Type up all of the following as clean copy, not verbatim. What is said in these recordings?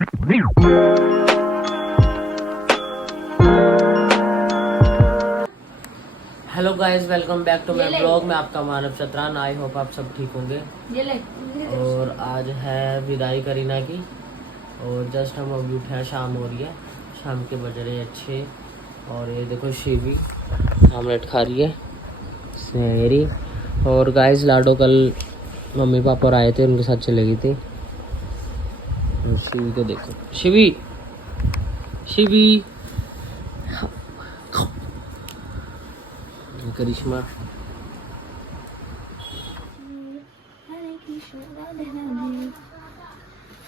Hello guys, welcome back to my blog. मैं आपका मानव चतरान। I hope आप सब ठीक होंगे। और आज है विदाई करीना की और जस्ट हम अभी उठे हैं, शाम हो रही है, शाम के बज रहे 6। और ये देखो शिवी आमलेट खा रही है मेरी। और गाइस लाडो कल मम्मी पापा और आए थे, उनके साथ चले गई थी। और शिवी को देखो, शिवी शिवी करिश्मा।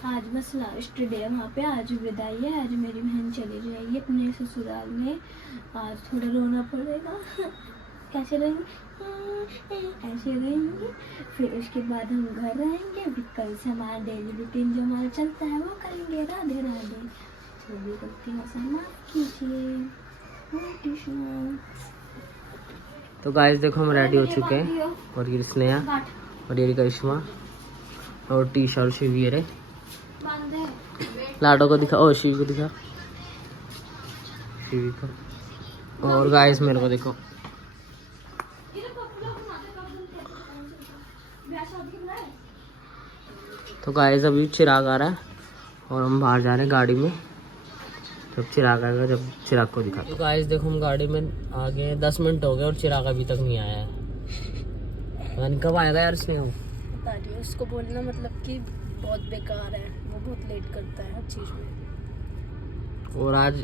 आज बस लास्ट डे है वहाँ पे। आज विदाई है। आज मेरी बहन चली जाएगी अपने ससुराल में। आज थोड़ा रोना पड़ेगा। कैसे रहेंगे? ऐसे रहेंगे। फिर उसके बाद हम घर रहेंगे। फिर कल से हमारा डेली रूटीन जो हमारा चलता है वो करेंगे। राधे राधे। जो भी गलती है समाप्त कीजिए। तो गाइस देखो हम रेडी हो चुके हैं। और ये स्नेहा और ये करिश्मा और टी शर्ट शिवी रे। लाडो को दिखा, ओ शिवी को दिखा, शिवी को। और गाइस मेरे को देखो। तो गाइस अभी चिराग आ रहा है और हम बाहर जा रहे हैं गाड़ी में। जब चिराग आएगा, जब चिराग को दिखा। तो गाइस देखो हम गाड़ी में आ गए। 10 मिनट हो गए और चिराग अभी तक नहीं आया है। पता नहीं कब आएगा यार स्नेहा। बता रही हूँ उसको बोलना, मतलब कि बहुत बेकार है वो, बहुत लेट करता है हर चीज में। और आज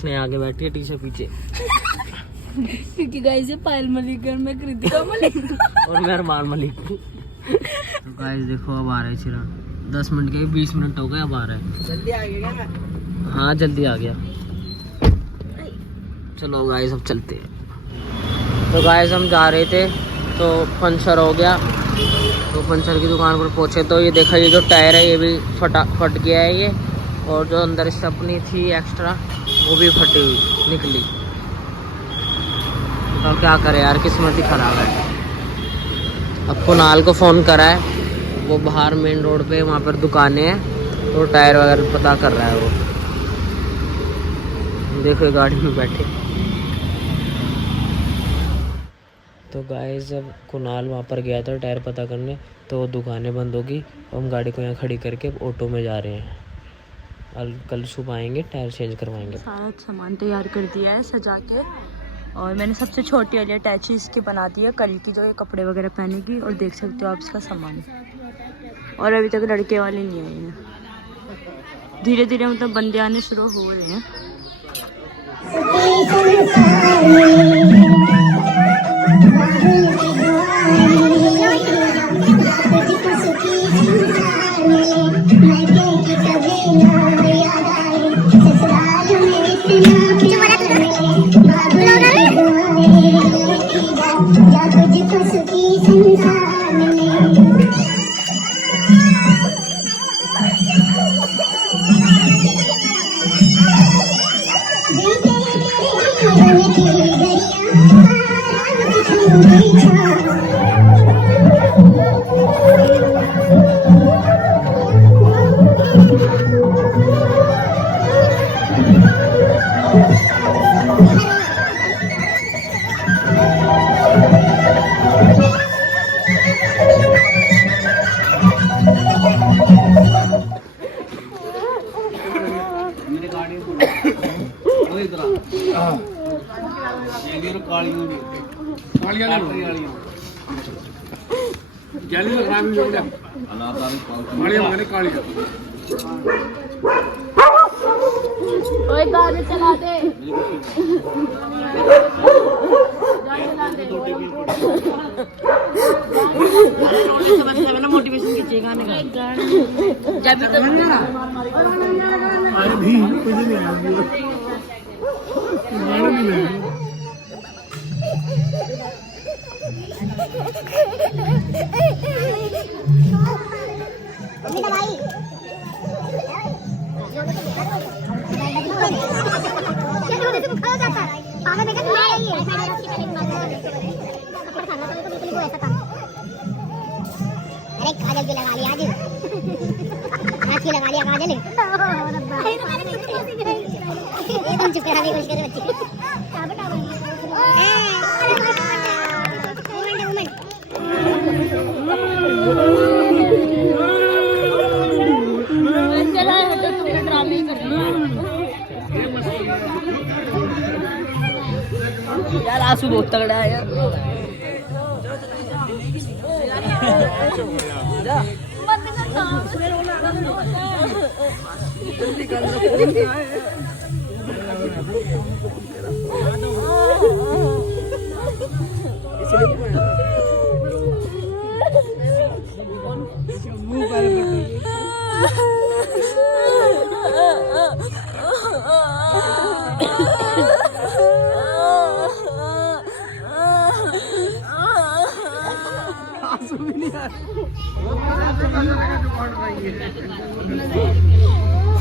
स्नेहा आगे बैठी है टी शर्ट पीछे। क्योंकि गाइस ये पायल मलिक और मैं कृतिका मलिक और मैं अरमान मलिक। तो गाइस देखो अब आ रहा है चिराग। 10 मिनट के 20 मिनट हो गए, अब आ रहा है। जल्दी आ गया क्या? हाँ जल्दी आ गया। चलो गाइस अब चलते हैं। तो गाइस हम जा रहे थे तो पंचर हो गया। तो पंचर की दुकान पर पहुंचे तो ये देखा, ये जो टायर है ये भी फट गया है ये। और जो अंदर स्टेपनी थी एक्स्ट्रा वो भी फटी हुई निकली। तो क्या करे यार, किस्मत ही खराब है। अब कुणाल को फ़ोन करा है, वो बाहर मेन रोड पे वहाँ पर दुकानें हैं तो टायर वगैरह पता कर रहा है वो। देखो गाड़ी में बैठे। तो गाइस जब कुणाल वहाँ पर गया था टायर पता करने, तो वो दुकानें बंद होगी। हम गाड़ी को यहाँ खड़ी करके ऑटो में जा रहे हैं। कल सुबह आएंगे, टायर चेंज करवाएंगे। सारा सामान तैयार कर दिया है सजा के। और मैंने सबसे छोटी वाली अटैची इसकी बना दी है कल की, जो ये कपड़े वगैरह पहनेगी। और देख सकते हो आप इसका सामान। और अभी तक लड़के वाले नहीं आए हैं। धीरे धीरे मतलब बंदे आने शुरू हो रहे हैं। ओए गाने चला दे। मोटिवेशन की चेगा में जब तक भी कुछ नहीं अरे काजल भी लगा लिया आज। आँख लगा लिया काजल। यार आंसू बहुत तगड़ा है यार।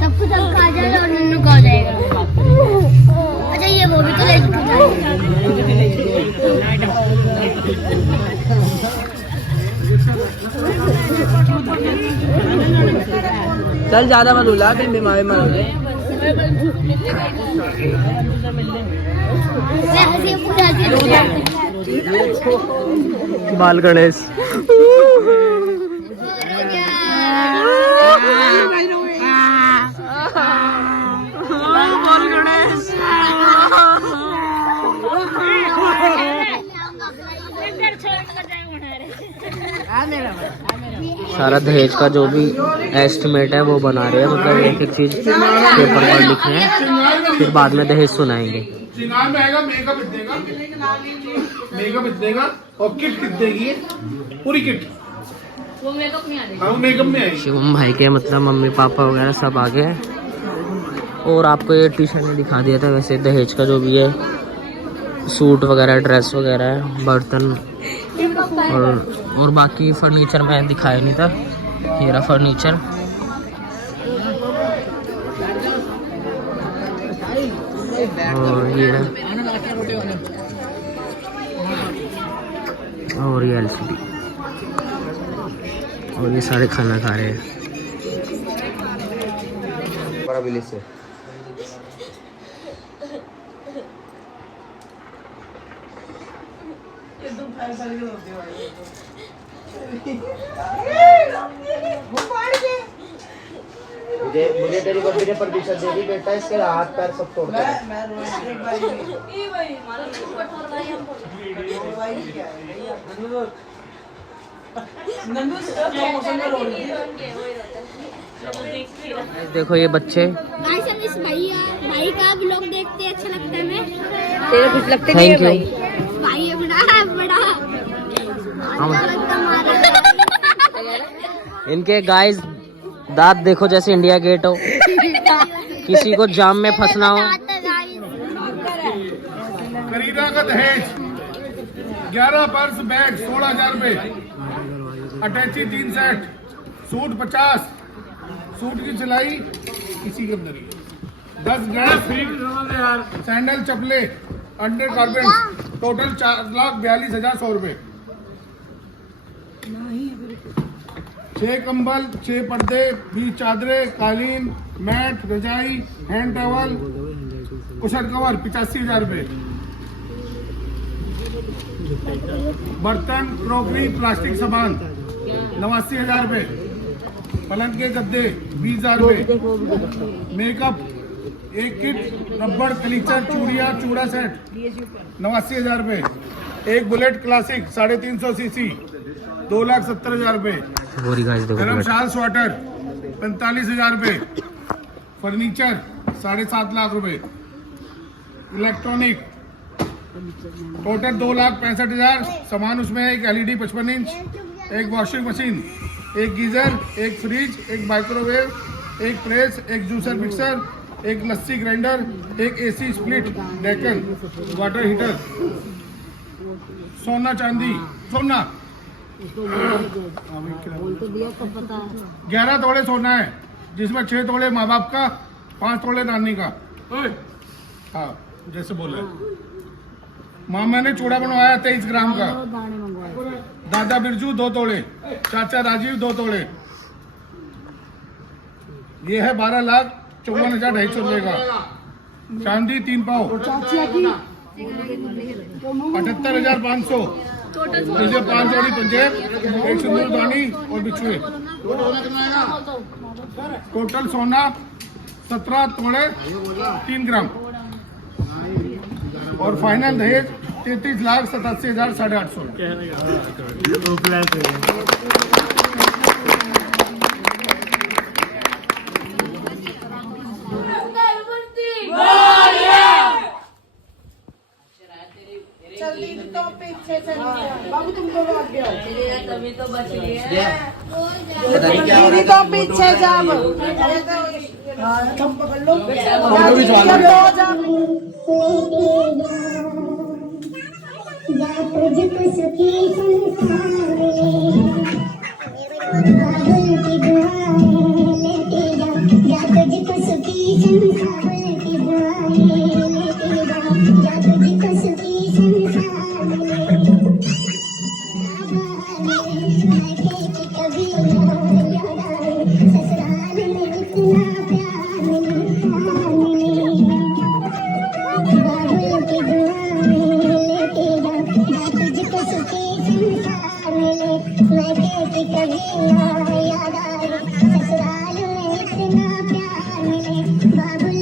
सब कुछ अब खा जाएगा और नन्नू खा जाएगा। अच्छा ये वो भी तो ले चल ज्यादा मत उला, कहीं बीमारी मत हो जाए। बाल गणेश सारा दहेज का जो भी एस्टिमेट है वो बना रहे हैं, मतलब एक एक चीज पेपर पर लिख रहे हैं, फिर बाद में दहेज सुनाएंगे। श्रृंगार में आएगा, मेकअप इतनेगा और किट कितने की है, पूरी किट वो मेकअप में आएगी। हाँ मेकअप में आएगी। शिवम भाई के मतलब मम्मी पापा वगैरह सब आ गए। और आपको ये टी शर्ट में दिखा दिया था, वैसे दहेज का जो भी है सूट वगैरह ड्रेस वगैरह है, बर्तन और बाकी फर्नीचर में दिखाया नहीं था। ये रहा फर्नीचर। और ये रहा, और ये LCD, और ये सारे खाना खा रहे हैं। मुझे तेरी बर्थडे ने परमिशन दे दी बेटा, इसके हाथ पैर सब तोड़ दे। देखो ये बच्चे भाई का ब्लॉग देखते अच्छा लगता है। मैं तेरे कुछ लगते नहीं है भाई। भाई है बड़ा इनके गाइस दांत देखो जैसे इंडिया गेट हो, किसी को जाम में फंसना हो। करीना का दहेज 11 पर्स बैग 16,000 रुपए, अटैची 3 सेट, सूट 50, सूट की सिलाई इसी के अंदर ही, 10 ड्रेस, सैंडल चपले, अंडर गारमेंट्स, टोटल 4,42,100 रुपए। 6 कंबल, 6 पर्दे, 20 चादरें, कालीन, मैट, रजाई, हैंड टॉवल, कुशन कवर 85,000 रुपए। बर्तन, क्रॉकरी, प्लास्टिक सामान 89,000 रुपए। पलंग के गद्दे 20,000 रुपए। मेकअप, एक किट, रबड़, कलीचर, चूड़िया, चूड़ा सेट 89,000 रुपए। एक बुलेट क्लासिक 350 सीसी 2,70,000 रुपए। गरम शाल स्वेटर 45,000 रुपए। फर्नीचर 7.5 लाख रुपए। Electronic total 2,65,000। सामान उसमें एक LED 55 इंच, एक वॉशिंग मशीन, एक गीजर, एक फ्रिज, एक माइक्रोवेव, एक प्रेस, एक जूसर मिक्सर, एक लस्सी ग्राइंडर, एक AC split, Deccan, water heater, सोना चांदी, सोना 11 तोड़े सोना है, जिसमें 6 तोड़े माँ बाप का, 5 तोड़े नानी का। हाँ जैसे बोला, मामा ने चूड़ा बनवाया 23 ग्राम का। दादा बिरजू 2 तोड़े, चाचा राजीव 2 तोड़े, ये है 12,54,250 रुपए का। चांदी 3 पाव 78,500। मुझे 5 जोड़ी पंजेब, 1 सिंदूरदानी और बिछुए। टोटल सोना 17 तोड़े 3 ग्राम और फाइनल दहेज 33,87,850। बाबू तुमको आगे आओ। तभी तो बच गई है। दीदी तो पीछे जा अब। तुम पकड़ लो। तुझको सुखी संसार बाबुल की दुआएं लेते जा, जा तुझको सुखी संसार की दुआएं लेते जा, जा तुझको सुखी संसार कभी याद आए ससुराल में इतना प्यार मिले बाबुल की दुआएं लेते जा, जा तुझको सुखी संसार मिले। मैं कहती कभी याद आए ससुराल में इतना प्यार मिले बाबुल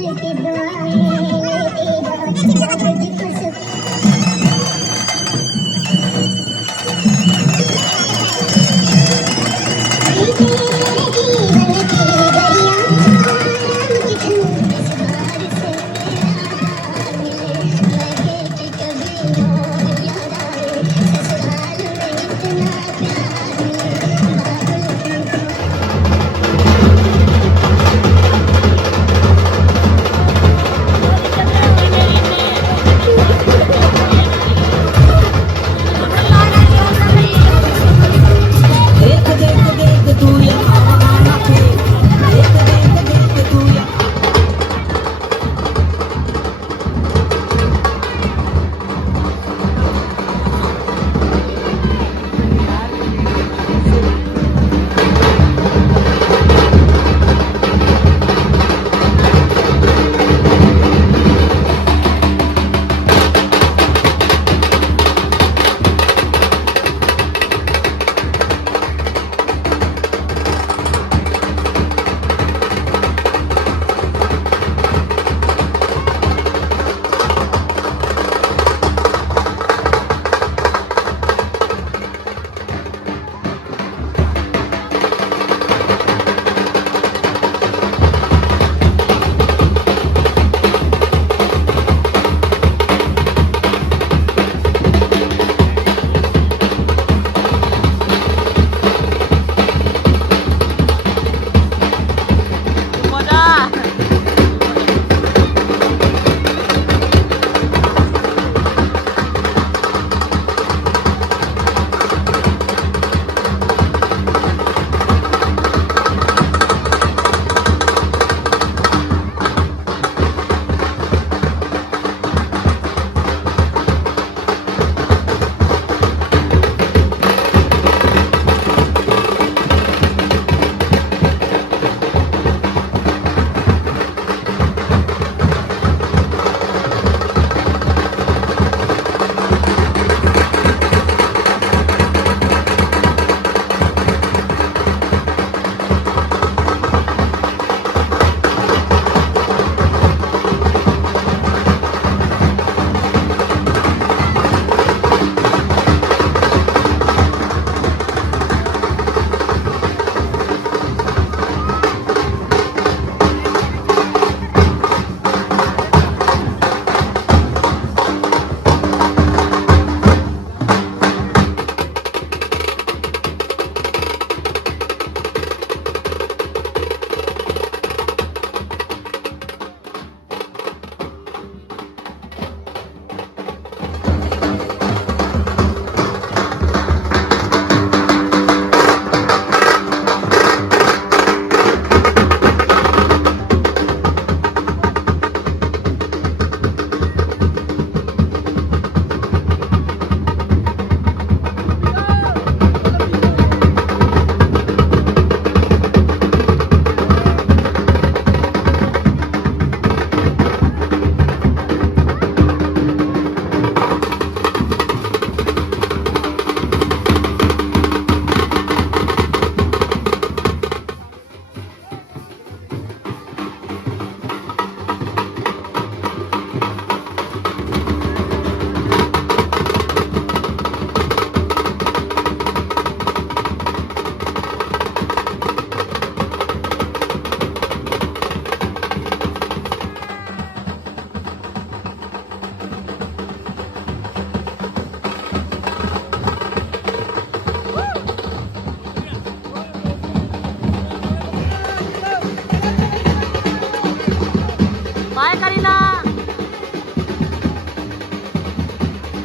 bye Kareena,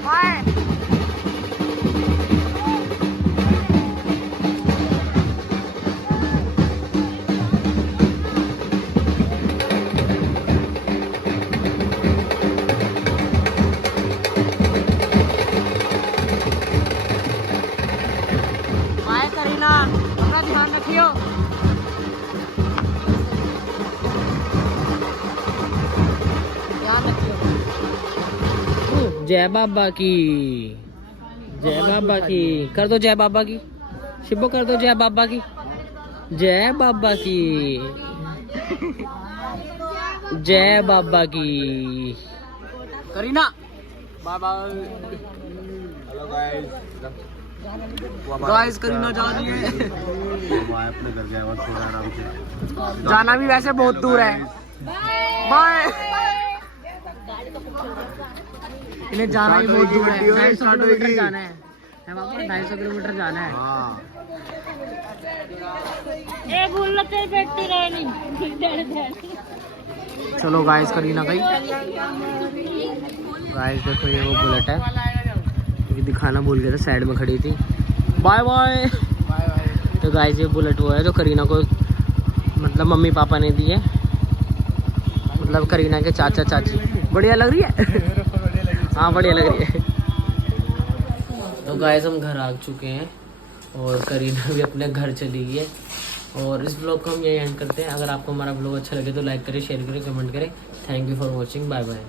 bye. Bye Kareena, अपना ध्यान रखियो। जय बाबा की, जय बाबा की। कर दो जय बाबा की, शिबो कर दो जय बाबा की, जय बाबा की, जय बाबा की। Kareena bye bye. Hello guys, Kareena जा रही है। अपने घर गया हुआ थोड़ा आराम से। जाना भी वैसे बहुत दूर है। बाय। इन्हें जाना भी बहुत दूर है, 250 किलोमीटर जाना है बाबा, 250 किलोमीटर जाना है। चलो गाइस, करीना गई। गाइस देखो ये वो बुलेट है, क्योंकि दिखाना भूल गया था, साइड में खड़ी थी। Bye bye. तो गाइस ये बुलेट वो है जो करीना को मतलब मम्मी पापा ने दी है, मतलब करीना के चाचा चाची। बढ़िया लग रही है। हाँ बढ़िया लग रही है। तो गाइस हम घर आ चुके हैं और करीना भी अपने घर चली गई है। और इस ब्लॉग को हम यही एंड करते हैं। अगर आपको हमारा ब्लॉग अच्छा लगे तो लाइक करें, शेयर करें, कमेंट करें। Thank you for watching, bye bye.